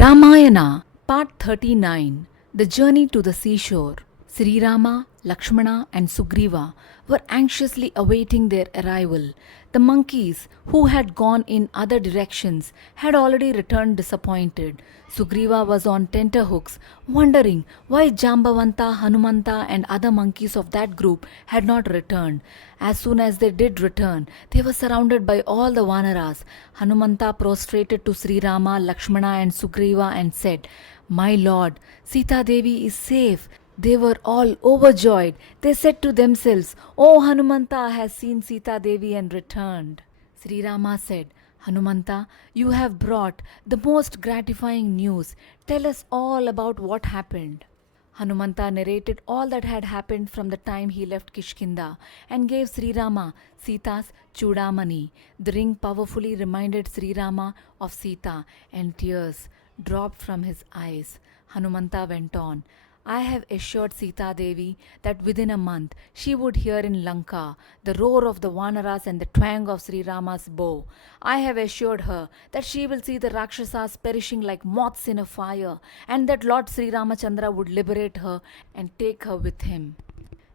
Ramayana, Part 39. The Journey to the Seashore. Sri Rama, Lakshmana, and Sugriva were anxiously awaiting their arrival. The monkeys, who had gone in other directions, had already returned disappointed. Sugriva was on tenterhooks, wondering why Jambavanta, Hanumanta, and other monkeys of that group had not returned. As soon as they did return, they were surrounded by all the Vanaras. Hanumanta prostrated to Sri Rama, Lakshmana, and Sugriva and said, "My lord, Sita Devi is safe." They were all overjoyed. They said to themselves, "Oh, Hanumanta has seen Sita Devi and returned." Sri Rama said, "Hanumanta, you have brought the most gratifying news. Tell us all about what happened." Hanumanta narrated all that had happened from the time he left Kishkinda and gave Sri Rama Sita's Chudamani. The ring powerfully reminded Sri Rama of Sita, and tears dropped from his eyes. Hanumanta went on, "I have assured Sita Devi that within a month she would hear in Lanka the roar of the Vanaras and the twang of Sri Rama's bow. I have assured her that she will see the Rakshasas perishing like moths in a fire, and that Lord Sri Ramachandra would liberate her and take her with him."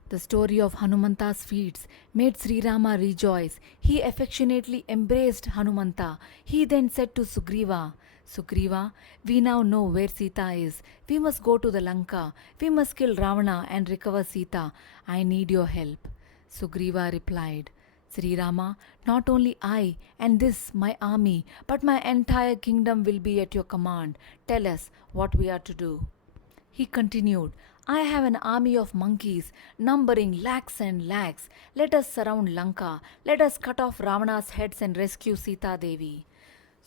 The story of Hanumanta's feats made Sri Rama rejoice. He affectionately embraced Hanumanta. He then said to Sugriva, "Sugriva, we now know where Sita is. We must go to the Lanka. We must kill Ravana and recover Sita. I need your help." Sugriva replied, "Sri Rama, not only I and this my army, but my entire kingdom will be at your command. Tell us what we are to do." He continued, "I have an army of monkeys numbering lakhs and lakhs. Let us surround Lanka. Let us cut off Ravana's heads and rescue Sita Devi."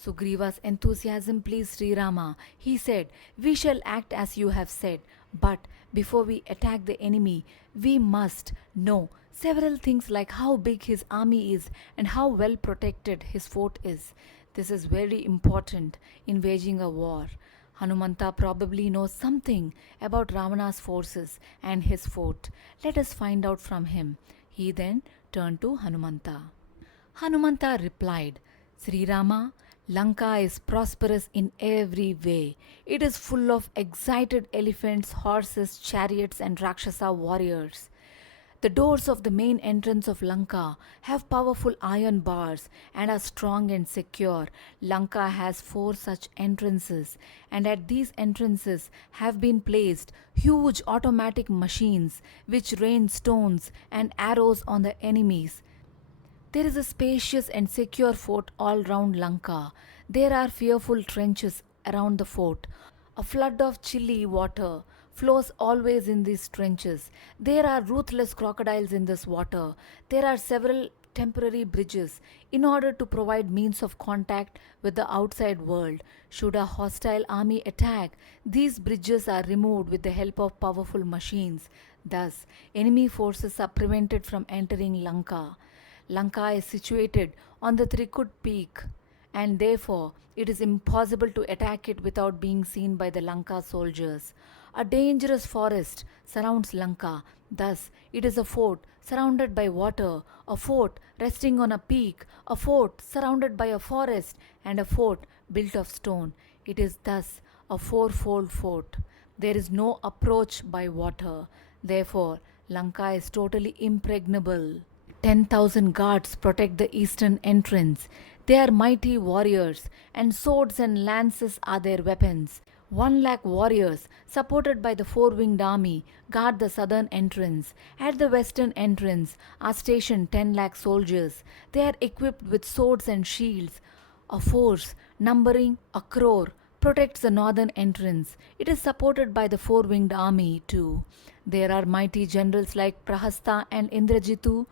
Sugriva's enthusiasm pleased Sri Rama. He said, "We shall act as you have said, but before we attack the enemy, we must know several things like how big his army is and how well protected his fort is. This is very important in waging a war. Hanumanta probably knows something about Ravana's forces and his fort. Let us find out from him." He then turned to Hanumanta. Hanumanta replied, "Sri Rama, Lanka is prosperous in every way. It is full of excited elephants, horses, chariots, and Rakshasa warriors. The doors of the main entrance of Lanka have powerful iron bars and are strong and secure. Lanka has 4 such entrances, and at these entrances have been placed huge automatic machines which rain stones and arrows on the enemies. There is a spacious and secure fort all round Lanka. There are fearful trenches around the fort. A flood of chilly water flows always in these trenches. There are ruthless crocodiles in this water. There are several temporary bridges in order to provide means of contact with the outside world. Should a hostile army attack, these bridges are removed with the help of powerful machines. Thus, enemy forces are prevented from entering Lanka. Lanka is situated on the Trikut peak, and therefore it is impossible to attack it without being seen by the Lanka soldiers. A dangerous forest surrounds Lanka. Thus, it is a fort surrounded by water, a fort resting on a peak, a fort surrounded by a forest, and a fort built of stone. It is thus a 4-fold fort. There is no approach by water. Therefore, Lanka is totally impregnable. 10,000 guards protect the eastern entrance. They are mighty warriors, and swords and lances are their weapons. 1 lakh warriors, supported by the 4-winged army, guard the southern entrance. At the western entrance are stationed 10 lakh soldiers. They are equipped with swords and shields. A force numbering 1 crore protects the northern entrance. It is supported by the 4-winged army too. There are mighty generals like Prahasta and Indrajitu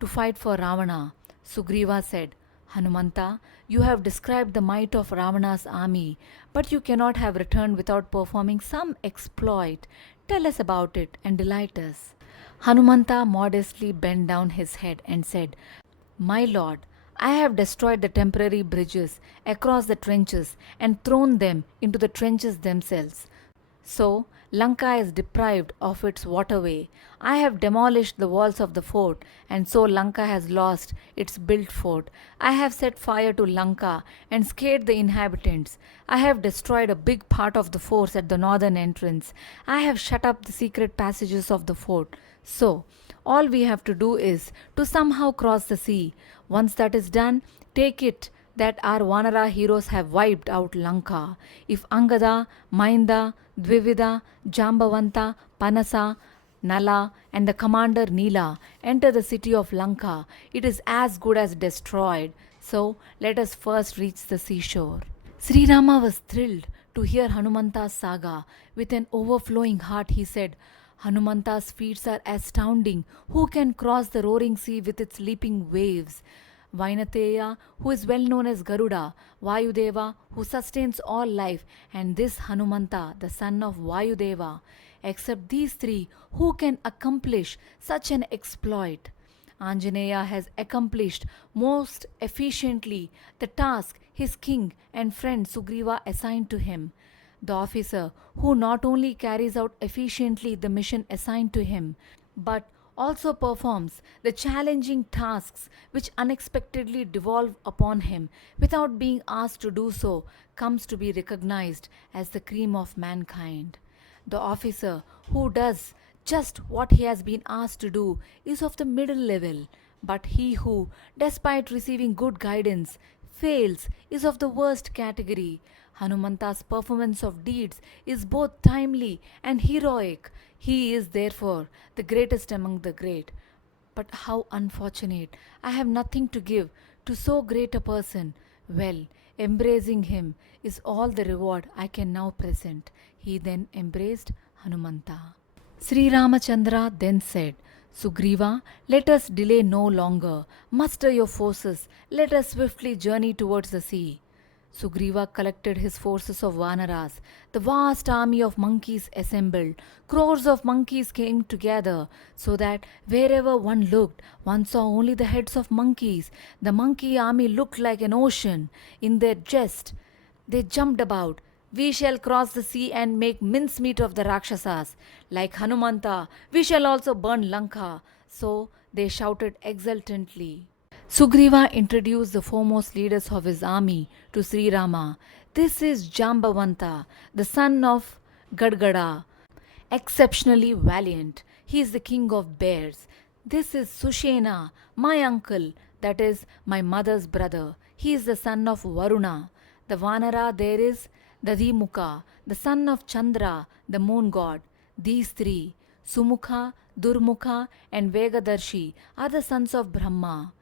to fight for Ravana." Sugriva said, "Hanumanta, you have described the might of Ravana's army, but you cannot have returned without performing some exploit. Tell us about it and delight us." Hanumanta modestly bent down his head and said, "My lord, I have destroyed the temporary bridges across the trenches and thrown them into the trenches themselves. So, Lanka is deprived of its waterway. I have demolished the walls of the fort, and so Lanka has lost its built fort. I have set fire to Lanka and scared the inhabitants. I have destroyed a big part of the force at the northern entrance. I have shut up the secret passages of the fort. So, all we have to do is to somehow cross the sea. Once that is done, take it that our Vanara heroes have wiped out Lanka. If Angada, Mainda, Dvivida, Jambavanta, Panasa, Nala, and the commander Nila enter the city of Lanka, it is as good as destroyed. So let us first reach the seashore. Sri Rama was thrilled to hear Hanumanta's saga. With an overflowing heart, he said, Hanumanta's feats are astounding. Who can cross the roaring sea with its leaping waves? Vainateya, who is well known as Garuda, Vayudeva, who sustains all life, and this Hanumanta, the son of Vayudeva. Except these three, who can accomplish such an exploit? Anjaneya has accomplished most efficiently the task his king and friend Sugriva assigned to him. The officer who not only carries out efficiently the mission assigned to him, but also performs the challenging tasks which unexpectedly devolve upon him without being asked to do so, comes to be recognized as the cream of mankind. The officer who does just what he has been asked to do is of the middle level, but he who, despite receiving good guidance, fails is of the worst category. Hanumanta's performance of deeds is both timely and heroic. He is therefore the greatest among the great. But how unfortunate! I have nothing to give to so great a person. Well, embracing him is all the reward I can now present. He then embraced Hanumanta. Sri Ramachandra then said, Sugriva, let us delay no longer. Muster your forces. Let us swiftly journey towards the sea. Sugriva collected his forces of Vanaras. The vast army of monkeys assembled. Crores of monkeys came together, so that wherever one looked, one saw only the heads of monkeys. The monkey army looked like an ocean. In their jest, they jumped about. We shall cross the sea and make mincemeat of the Rakshasas. Like Hanumanta, we shall also burn Lanka. So they shouted exultantly. Sugriva introduced the foremost leaders of his army to Sri Rama. This is Jambavanta, the son of Gadgada, exceptionally valiant. He is the king of bears. This is Sushena, my uncle, that is my mother's brother. He is the son of Varuna. The Vanara there is Dadimukha, the son of Chandra, the moon god. These three, Sumukha, Durmukha, and Vegadarshi, are the sons of Brahma.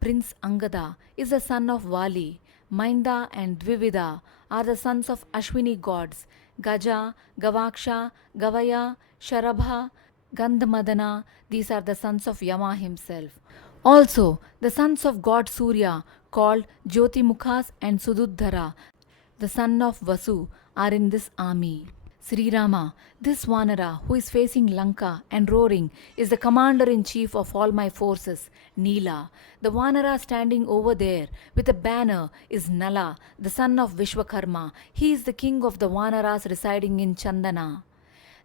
Prince Angada is the son of Vali. Mainda and Dvivida are the sons of Ashwini gods. Gaja, Gavaksha, Gavaya, Sharabha, Gandhamadana, these are the sons of Yama himself. Also, the sons of god Surya, called Jyotimukhas and Sududdhara, the son of Vasu, are in this army. Sri Rama, this Vanara who is facing Lanka and roaring, is the commander-in-chief of all my forces, Nila. The Vanara standing over there with a banner is Nala, the son of Vishwakarma. He is the king of the Vanaras residing in Chandana.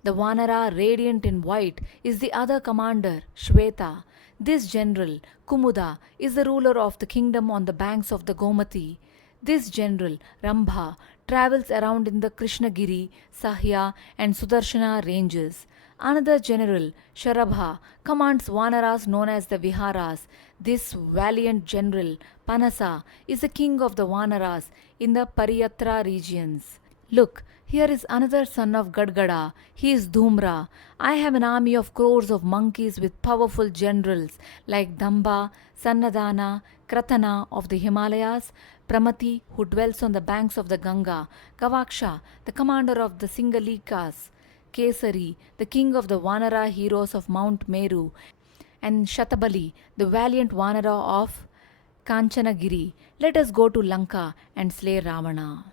The Vanara radiant in white is the other commander, Shweta. This general, Kumuda, is the ruler of the kingdom on the banks of the Gomati. This general, Rambha, travels around in the Krishnagiri, Sahya, and Sudarshana ranges. Another general, Sharabha, commands Vanaras known as the Viharas. This valiant general, Panasa, is the king of the Vanaras in the Pariyatra regions. Look, here is another son of Gadgada. He is Dhumra. I have an army of crores of monkeys with powerful generals like Damba, Sannadana, Kratana of the Himalayas, Pramati, who dwells on the banks of the Ganga, Kavaksha, the commander of the Singalikas, Kesari, the king of the Vanara heroes of Mount Meru, and Shatabali, the valiant Vanara of Kanchanagiri. Let us go to Lanka and slay Ravana.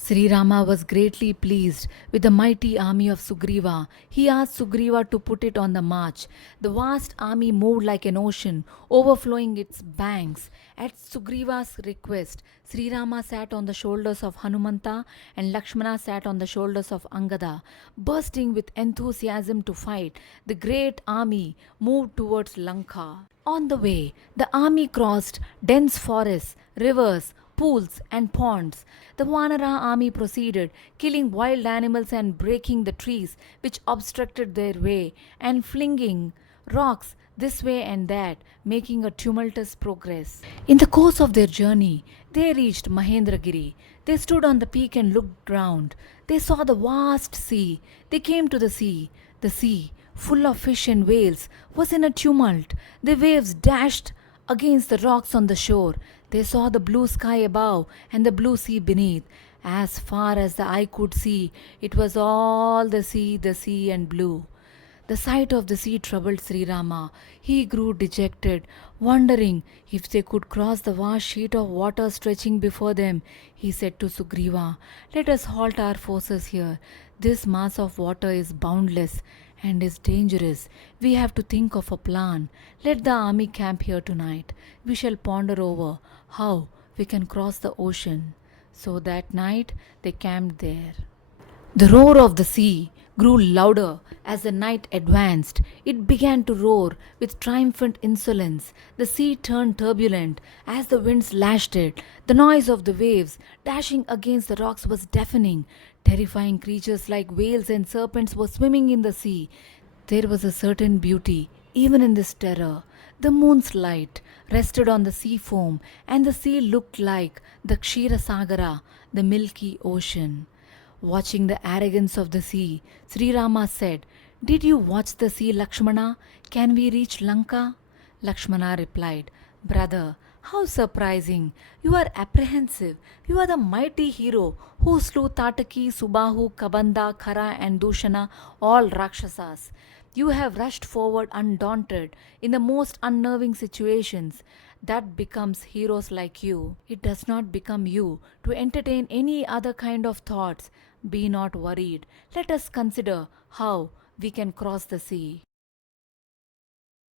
Sri Rama was greatly pleased with the mighty army of Sugriva. He asked Sugriva to put it on the march. The vast army moved like an ocean, overflowing its banks. At Sugriva's request, Sri Rama sat on the shoulders of Hanumanta and Lakshmana sat on the shoulders of Angada. Bursting with enthusiasm to fight, the great army moved towards Lanka. On the way, the army crossed dense forests, rivers, pools, and ponds. The Vanara army proceeded, killing wild animals and breaking the trees which obstructed their way, and flinging rocks this way and that, making a tumultuous progress. In the course of their journey, they reached Mahendragiri. They stood on the peak and looked round. They saw the vast sea. They came to the sea. The sea, full of fish and whales, was in a tumult. The waves dashed against the rocks on the shore. They saw the blue sky above and the blue sea beneath. As far as the eye could see, it was all the sea, and blue. The sight of the sea troubled Sri Rama. He grew dejected, wondering if they could cross the vast sheet of water stretching before them. He said to Sugriva, "Let us halt our forces here. This mass of water is boundless and is dangerous. We have to think of a plan. Let the army camp here tonight. We shall ponder over how we can cross the ocean." So that night they camped there. The roar of the sea grew louder as the night advanced. It began to roar with triumphant insolence. The sea turned turbulent as the winds lashed it. The noise of the waves dashing against the rocks was deafening. Terrifying creatures like whales and serpents were swimming in the sea. There was a certain beauty even in this terror. The moon's light rested on the sea foam, and the sea looked like the Ksheerasagara, the milky ocean. Watching the arrogance of the sea, Sri Rama said, "Did you watch the sea, Lakshmana? Can we reach Lanka?" Lakshmana replied, "Brother, how surprising! You are apprehensive. You are the mighty hero who slew Tataki, Subahu, Kabanda, Khara, and Dushana, all Rakshasas. You have rushed forward undaunted in the most unnerving situations. That becomes heroes like you. It does not become you to entertain any other kind of thoughts. Be not worried. Let us consider how we can cross the sea."